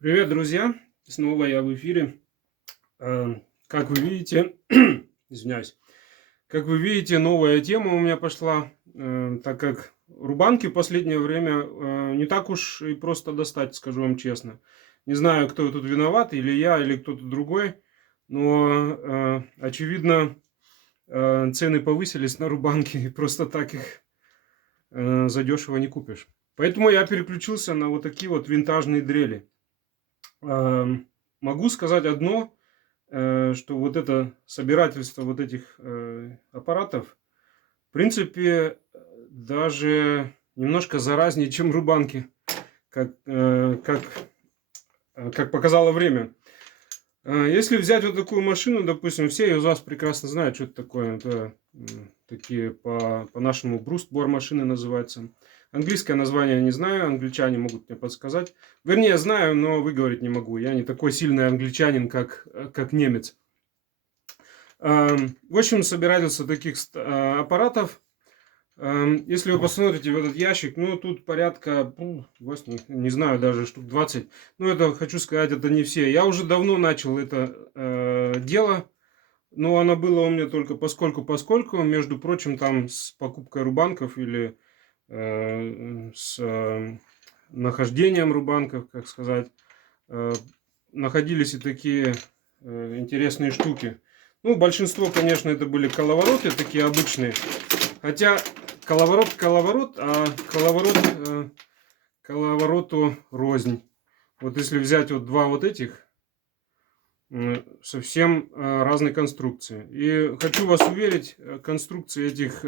Привет, друзья! Снова я в эфире. Как вы видите, извиняюсь, как вы видите, новая тема у меня пошла, так как рубанки в последнее время не так уж и просто достать, скажу вам честно. Не знаю, кто тут виноват, или я, или кто-то другой, но, очевидно, цены повысились на рубанки, и просто так их задешево не купишь. Поэтому я переключился на вот такие вот винтажные дрели. Могу сказать одно, что вот это собирательство вот этих аппаратов, в принципе, даже немножко заразнее, чем рубанки, как показало время. Если взять вот такую машину, допустим, все из вас прекрасно знают, что это такое. Это такие по-нашему брустбор машины называются. Английское название я не знаю, англичане могут мне подсказать. Вернее, знаю, но выговорить не могу. Я не такой сильный англичанин, как немец. В общем, собирательство таких аппаратов. Если вы посмотрите в этот ящик, ну, тут порядка, не знаю, даже штук 20. Ну, это, хочу сказать, это не все. Я уже давно начал это дело, но оно было у меня только поскольку, между прочим, там с покупкой рубанков или с нахождением рубанков, как сказать, находились и такие интересные штуки. Ну, большинство, конечно, это были коловороты, такие обычные. Хотя коловорот, а коловороту рознь. Вот если взять вот два вот этих, совсем разной конструкции. И хочу вас уверить, конструкции этих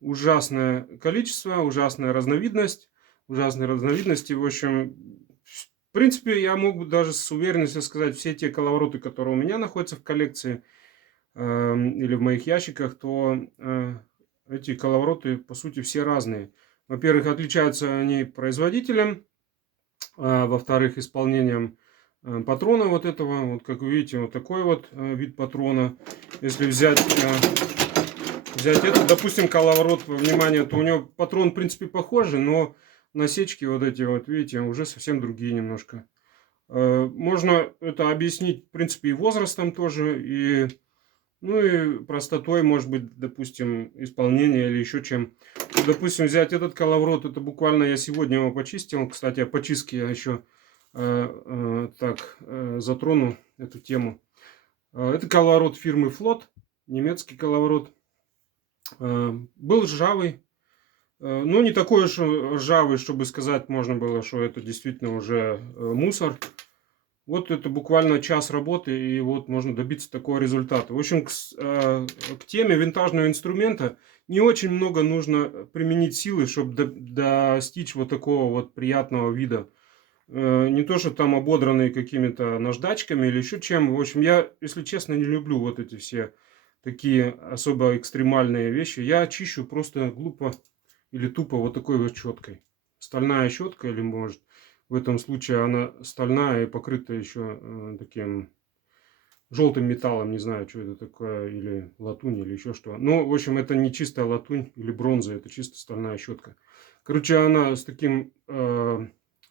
ужасное количество, ужасная разновидность, ужасные разновидности. В общем, в принципе, я могу даже с уверенностью сказать, все те коловороты, которые у меня находятся в коллекции или в моих ящиках, то эти коловороты, по сути, все разные. Во-первых, отличаются они производителем, во-вторых, исполнением патрона вот этого. Вот, как вы видите, вот такой вот вид патрона. Если взять это, допустим, коловорот, внимание, то у него патрон, в принципе, похожий, но насечки вот эти вот, видите, уже совсем другие немножко. Можно это объяснить, в принципе, и возрастом тоже, и простотой, может быть, допустим, исполнения или еще чем. Допустим, взять этот коловорот, это буквально я сегодня его почистил. Кстати, о почистке я еще затрону эту тему. Это коловорот фирмы Флот, немецкий коловорот. Был ржавый, но не такой уж ржавый, чтобы сказать можно было, что это действительно уже мусор. Вот это буквально час работы, и вот можно добиться такого результата. В общем, к теме винтажного инструмента не очень много нужно применить силы, чтобы достичь вот такого вот приятного вида. Не то, что там ободранные какими-то наждачками или еще чем. В общем, я, если честно, не люблю вот эти все такие особо экстремальные вещи. Я чищу просто глупо или тупо вот такой вот щеткой. Стальная щетка или может... В этом случае она стальная и покрыта еще таким желтым металлом. Не знаю, что это такое. Или латунь, или еще что. Ну, в общем, это не чистая латунь или бронза. Это чисто стальная щетка. Короче, она с таким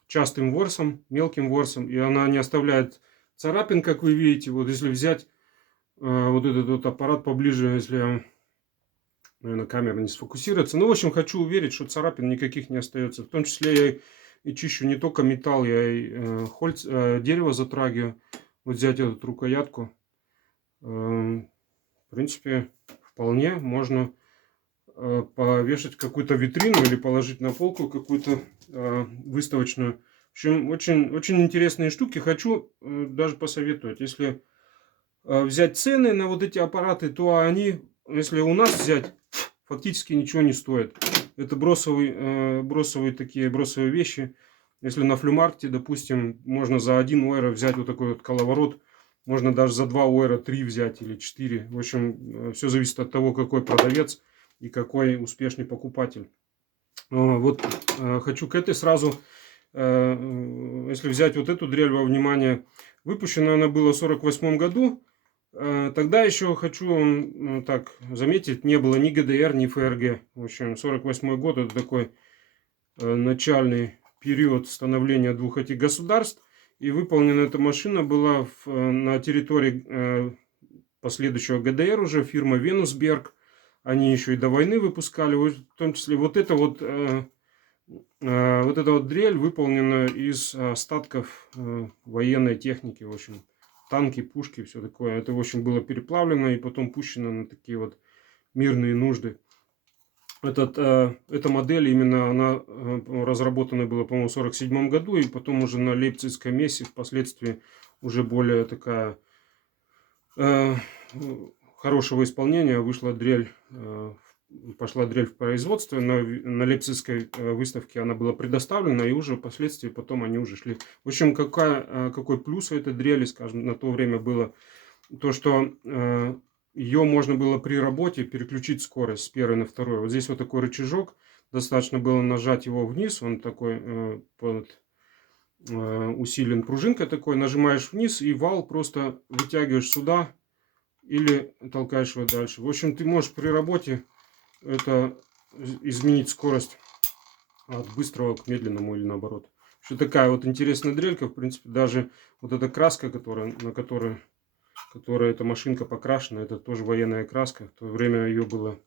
частым ворсом, мелким ворсом. И она не оставляет царапин, как вы видите. Вот если взять вот этот вот аппарат поближе, если... Наверное, камера не сфокусируется. Ну, в общем, хочу уверить, что царапин никаких не остается. В том числе я и чищу не только металл, я и дерево затрагиваю. Вот взять эту рукоятку. В принципе, вполне можно повешать какую-то витрину или положить на полку какую-то выставочную. В общем, очень, очень интересные штуки. Хочу даже посоветовать. Если взять цены на вот эти аппараты, то они, если у нас взять, фактически ничего не стоят. Это бросовые вещи. Если на флюмаркте, допустим, можно за 1 евро взять вот такой вот коловорот, можно даже за 2 евро 3 взять или 4. В общем, все зависит от того, какой продавец и какой успешный покупатель. Вот хочу к этой сразу, если взять вот эту дрель во внимание, выпущена она была в 1948 году. Тогда еще хочу так заметить, не было ни ГДР, ни ФРГ. В общем, 1948 год это такой начальный период становления двух этих государств. И выполнена эта машина была на территории последующего ГДР уже, фирма Венусберг. Они еще и до войны выпускали, в том числе вот эта вот дрель выполнена из остатков военной техники, в общем, танки, пушки, все такое. Это, в общем, было переплавлено и потом пущено на такие вот мирные нужды. Эта модель именно, она разработана была, по-моему, в 1947 году, и потом уже на Лейпцигской мессе впоследствии уже более такая хорошего исполнения вышла дрель, пошла дрель в производство. На Лейпцигской выставке она была предоставлена, и уже впоследствии потом они уже шли. В общем, какой плюс у этой дрели, скажем, на то время было, то, что ее можно было при работе переключить скорость с первой на вторую. Вот здесь вот такой рычажок, достаточно было нажать его вниз, он такой усилен пружинкой такой, нажимаешь вниз и вал просто вытягиваешь сюда или толкаешь его дальше. В общем, ты можешь при работе это изменить скорость от быстрого к медленному или наоборот. Что такая вот интересная дрелька, в принципе, даже вот эта краска, на которой эта машинка покрашена, это тоже военная краска. В то время ее было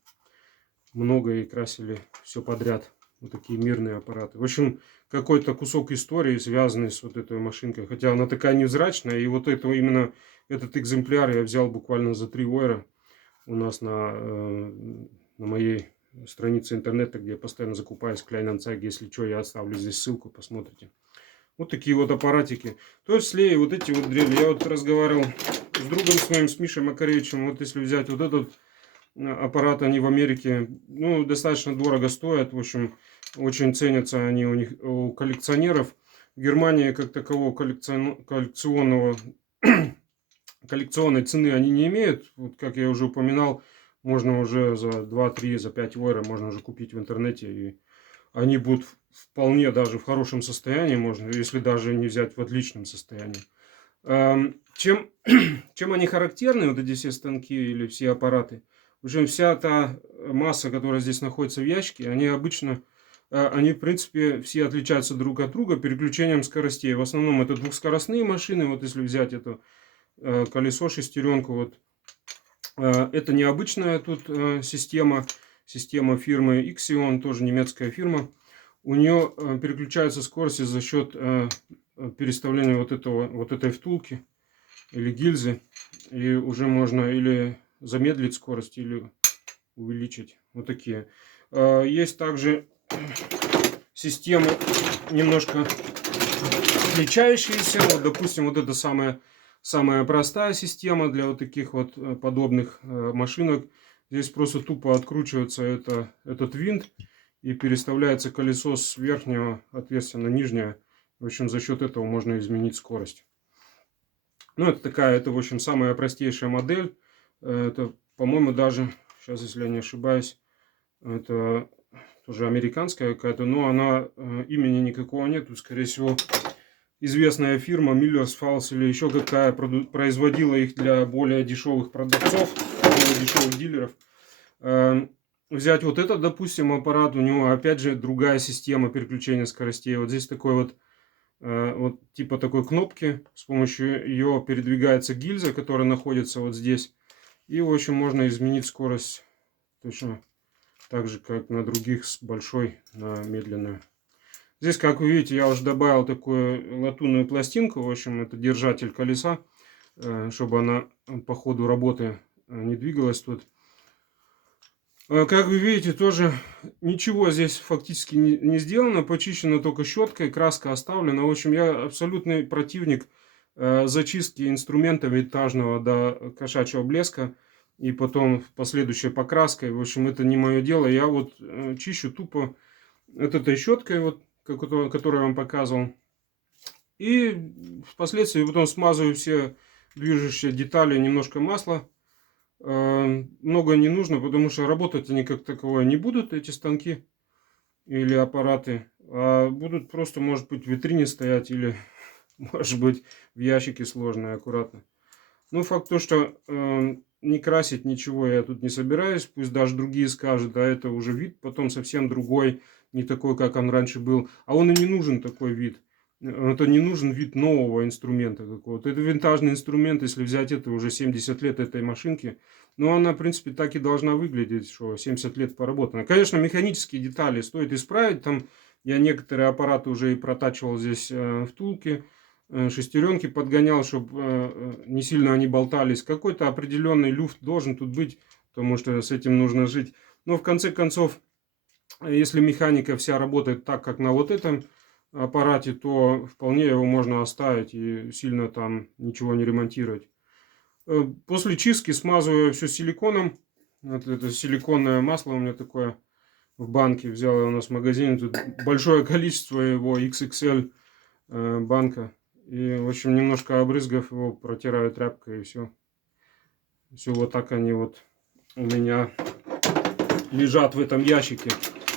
много и красили все подряд. Вот такие мирные аппараты. В общем, какой-то кусок истории, связанный с вот этой машинкой. Хотя она такая невзрачная. И вот именно этот экземпляр я взял буквально за 3 евро. У нас на моей странице интернета, где я постоянно закупаюсь в Клейн-Анцайге. Если что, я оставлю здесь ссылку, посмотрите. Вот такие вот аппаратики. То есть слея вот эти вот дрели. Я вот разговаривал с другом своим, с Мишей Макаревичем. Вот если взять вот этот аппарат, они в Америке, ну, достаточно дорого стоят. В общем, очень ценятся они у коллекционеров. В Германии как такового коллекционной цены они не имеют. Вот, как я уже упоминал, можно уже за 2, 3, за 5 евро можно уже купить в интернете. И они будут вполне даже в хорошем состоянии, можно, если даже не взять в отличном состоянии. Чем они характерны, вот эти все станки или все аппараты? В общем, вся та масса, которая здесь находится в ящике, они в принципе, все отличаются друг от друга переключением скоростей. В основном это двухскоростные машины. Вот если взять это колесо, шестеренку, вот это необычная тут система фирмы Ixion, тоже немецкая фирма. У нее переключаются скорости за счет переставления вот этой втулки или гильзы. И уже можно или замедлить скорость, или увеличить. Вот такие. Есть также системы немножко отличающиеся. Вот, допустим, вот это самая простая система для вот таких вот подобных машинок. Здесь просто тупо откручивается этот винт и переставляется колесо с верхнего отверстия на нижнее. В общем, за счет этого можно изменить скорость. Ну, это, в общем, самая простейшая модель. Это, по-моему, даже, сейчас, если я не ошибаюсь, это тоже американская какая-то, но она имени никакого нету. Скорее всего, известная фирма Millers Falls или еще какая производила их для более дешевых продавцов, более дешевых дилеров. Взять вот этот, допустим, аппарат, у него опять же другая система переключения скоростей. Вот здесь такой вот типа такой кнопки, с помощью ее передвигается гильза, которая находится вот здесь. И, в общем, можно изменить скорость точно так же, как на других, с большой на медленную. Здесь, как вы видите, я уже добавил такую латунную пластинку. В общем, это держатель колеса, чтобы она по ходу работы не двигалась тут. Как вы видите, тоже ничего здесь фактически не сделано. Почищено только щеткой, краска оставлена. В общем, я абсолютный противник зачистки инструмента винтажного до кошачьего блеска. И потом последующей покраской. В общем, это не мое дело. Я вот чищу тупо этой щеткой, вот, которую я вам показывал. И впоследствии потом смазываю все движущие детали, немножко масла. Много не нужно, потому что работать они как таковое не будут, эти станки или аппараты. А будут просто, может быть, в витрине стоять или, может быть, в ящике сложно и аккуратно. Ну, факт то, что не красить ничего я тут не собираюсь. Пусть даже другие скажут, да, это уже вид потом совсем другой, не такой, как он раньше был. А он и не нужен, такой вид. это не нужен вид нового инструмента какого-то. Это винтажный инструмент, если взять это уже 70 лет этой машинки. Но она, в принципе, так и должна выглядеть, что 70 лет поработана. Конечно, механические детали стоит исправить. Там я некоторые аппараты уже и протачивал здесь втулки, шестеренки подгонял, чтобы не сильно они болтались. Какой-то определенный люфт должен тут быть, потому что с этим нужно жить. Но в конце концов, если механика вся работает так, как на вот этом аппарате, то вполне его можно оставить и сильно там ничего не ремонтировать. После чистки смазываю все силиконом. Вот это силиконное масло у меня такое в банке. Взял я у нас в магазине. Тут большое количество его, XXL банка. И, в общем, немножко обрызгав его, протираю тряпкой, и все. Все вот так они вот у меня лежат в этом ящике.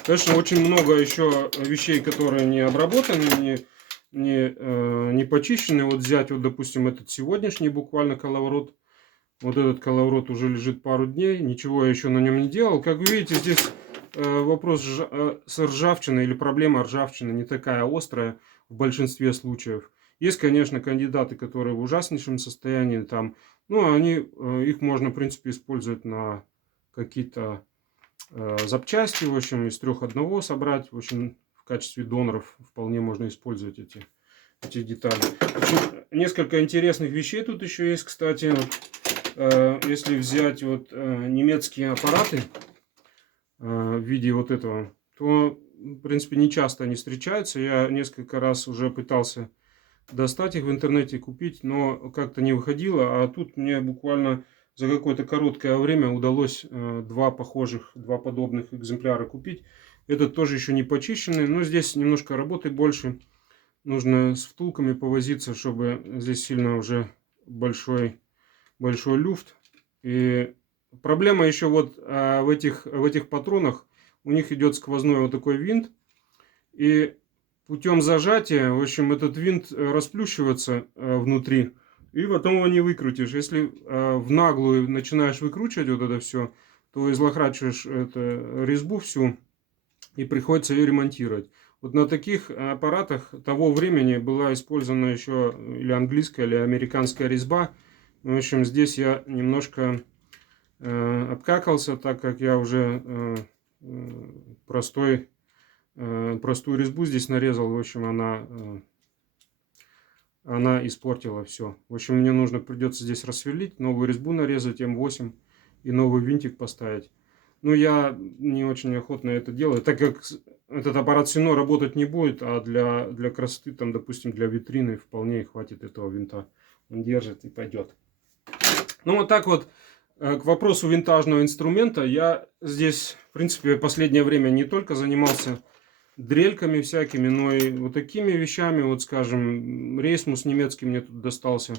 Конечно, очень много еще вещей, которые не обработаны, не почищены. Вот взять, вот, допустим, этот сегодняшний буквально коловорот. Вот этот коловорот уже лежит пару дней. Ничего я еще на нем не делал. Как вы видите, здесь вопрос с ржавчиной или проблема ржавчины не такая острая в большинстве случаев. Есть, конечно, кандидаты, которые в ужаснейшем состоянии. Там, ну, их можно, в принципе, использовать на какие-то запчасти, в общем, из 3 собрать, в общем, в качестве доноров вполне можно использовать эти детали. В общем, несколько интересных вещей тут еще есть, кстати. Вот, если взять вот немецкие аппараты в виде вот этого, то, в принципе, не часто они встречаются. Я несколько раз уже пытался достать их в интернете, купить, но как-то не выходило. А тут мне буквально за какое-то короткое время удалось два подобных экземпляра купить. Этот тоже еще не почищенный, но здесь немножко работы больше. Нужно с втулками повозиться, чтобы здесь сильно уже большой люфт. И проблема еще вот в этих патронах. У них идет сквозной вот такой винт. И путем зажатия, в общем, этот винт расплющивается внутри. И потом его не выкрутишь. Если в наглую начинаешь выкручивать вот это все, то излохрачиваешь резьбу всю и приходится ее ремонтировать. Вот на таких аппаратах того времени была использована еще или английская, или американская резьба. В общем, здесь я немножко обкакался, так как я уже простую резьбу здесь нарезал. В общем, она испортила все. В общем, мне придется здесь рассверлить, новую резьбу нарезать, М8 и новый винтик поставить. Но я не очень охотно это делаю, так как этот аппарат все равно работать не будет, а для красоты, там, допустим, для витрины вполне хватит этого винта. Он держит и пойдет. Ну, вот так вот, к вопросу винтажного инструмента. Я здесь, в принципе, в последнее время не только занимался дрельками всякими, но и вот такими вещами. Вот, скажем, рейсмус немецкий мне тут достался.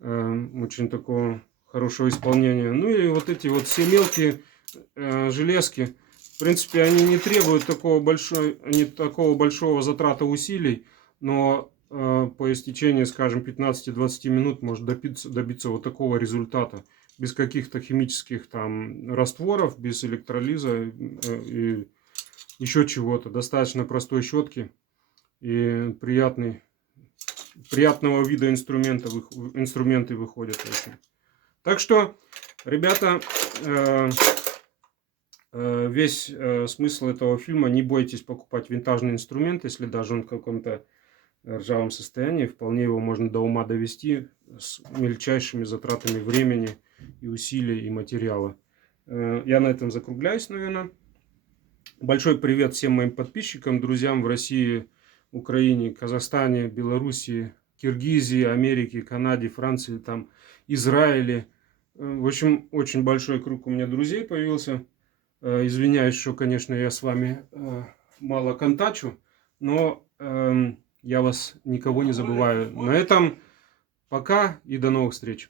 Очень такого хорошего исполнения. Ну и вот эти вот все мелкие железки. В принципе, они не требуют такого большого затрата усилий, но по истечении, скажем, 15-20 минут может добиться вот такого результата. Без каких-то химических там растворов, без электролиза и еще чего-то. Достаточно простой щетки и приятного вида инструменты выходят. Так что, ребята, весь смысл этого фильма: не бойтесь покупать винтажный инструмент, если даже он в каком-то ржавом состоянии. Вполне его можно до ума довести с мельчайшими затратами времени и усилий и материала. Я на этом закругляюсь, наверное. Большой привет всем моим подписчикам, друзьям в России, Украине, Казахстане, Белоруссии, Киргизии, Америке, Канаде, Франции, там, Израиле. В общем, очень большой круг у меня друзей появился. Извиняюсь, что, конечно, я с вами мало контачу, но я вас никого не забываю. На этом пока и до новых встреч.